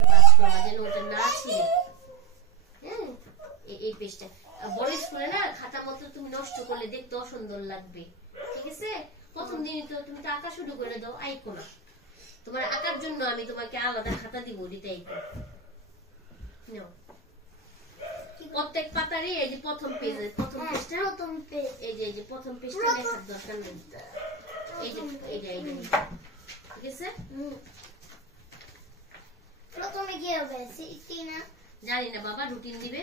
কাজ করবা যেন ওটা না ছিঁড়ে। হ্যাঁ, এই পেজটা বড় স্কুলে না খাতা মতো তুমি নষ্ট করলে দেখতে অসুন্দর লাগবে, ঠিক আছে? প্রথম দিনই তো তুমি তো আঁকা শুরু করে দাও, আইকো না। তোমার আঁকার জন্য আমি তোমাকে আলাদা খাতা দিব, দিতে আইকো। নাও, প্রত্যেক পাতারই এই যে প্রথম পেজে প্রথম পেজটা, এই যে প্রথম পেজটা লেখার দরকার নেই। এই যে ঠিক আছে? প্রথমে কি হবে? সিটি না জানি না বাবা, রুটিন দিবে।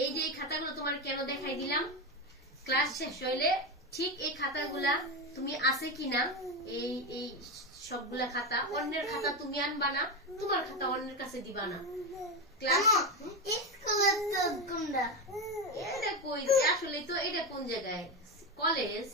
এই যে এই খাতাগুলো তোমার কেন দেখাই দিলাম, ক্লাস শেষ হইলে ঠিক এই খাতাগুলা তুমি আছে কিনা, এই এই সবগুলা খাতা, অন্যের খাতা তুমি আনবা না, তোমার খাতা অন্যের কাছে দিবা না। ক্লাস স্কুলের তো কোনটা? এটা কই, আসলে তো এটা কোন জায়গায়? কলেজ।